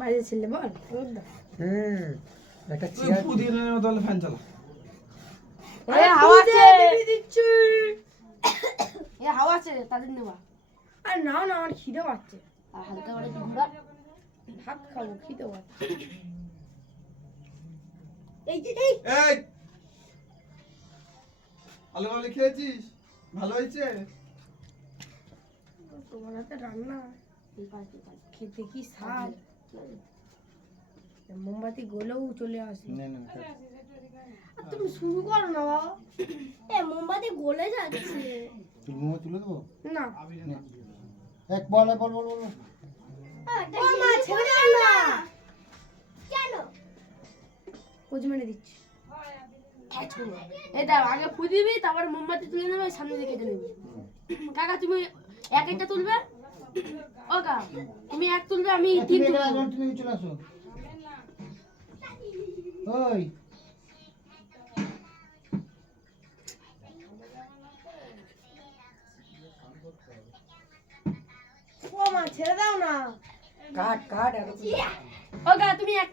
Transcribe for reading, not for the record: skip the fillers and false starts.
বাজে ছেলে বল একটা চেয়ার পুদিয়ে নেওয়া তাহলে ফ্যান চালা। হাওয়া আছে দিচ্ছি হাওয়া আছে তাদের নেওয়া। আর না না আমার খিদে পাচ্ছে আর হালকা করে ঘোরা ভাত খাবো খিদে পাচ্ছে এই আলু আলু খেয়েছিস? ভালো হয়েছে? তোমার হাতে রান্না খেতে কি স্বাদ। মোমবাতি গলেও চলে আসে। তুমি শুরু করো না বাবা। মোমবাতি গলে যাচ্ছে। তুই মোমো তুলে দেবো না এক বল বল বল বল ও মা ছেড়ে দাও না কেন? কোচ মেরে দিচ্ছি এই দাও আগে ফু দিবি তারপর মোমবাতি তুলে নেবে সামনে দিকে কেটে নেবে। কাকা তুমি এক একটা তুলবে। ও কাকা তুমি এক তুলবে আমি তিন তুলবো। তুমি চলে আসো ওই ও মা ছেড়ে দাও না কাট কাট ও কাকা তুমি একটা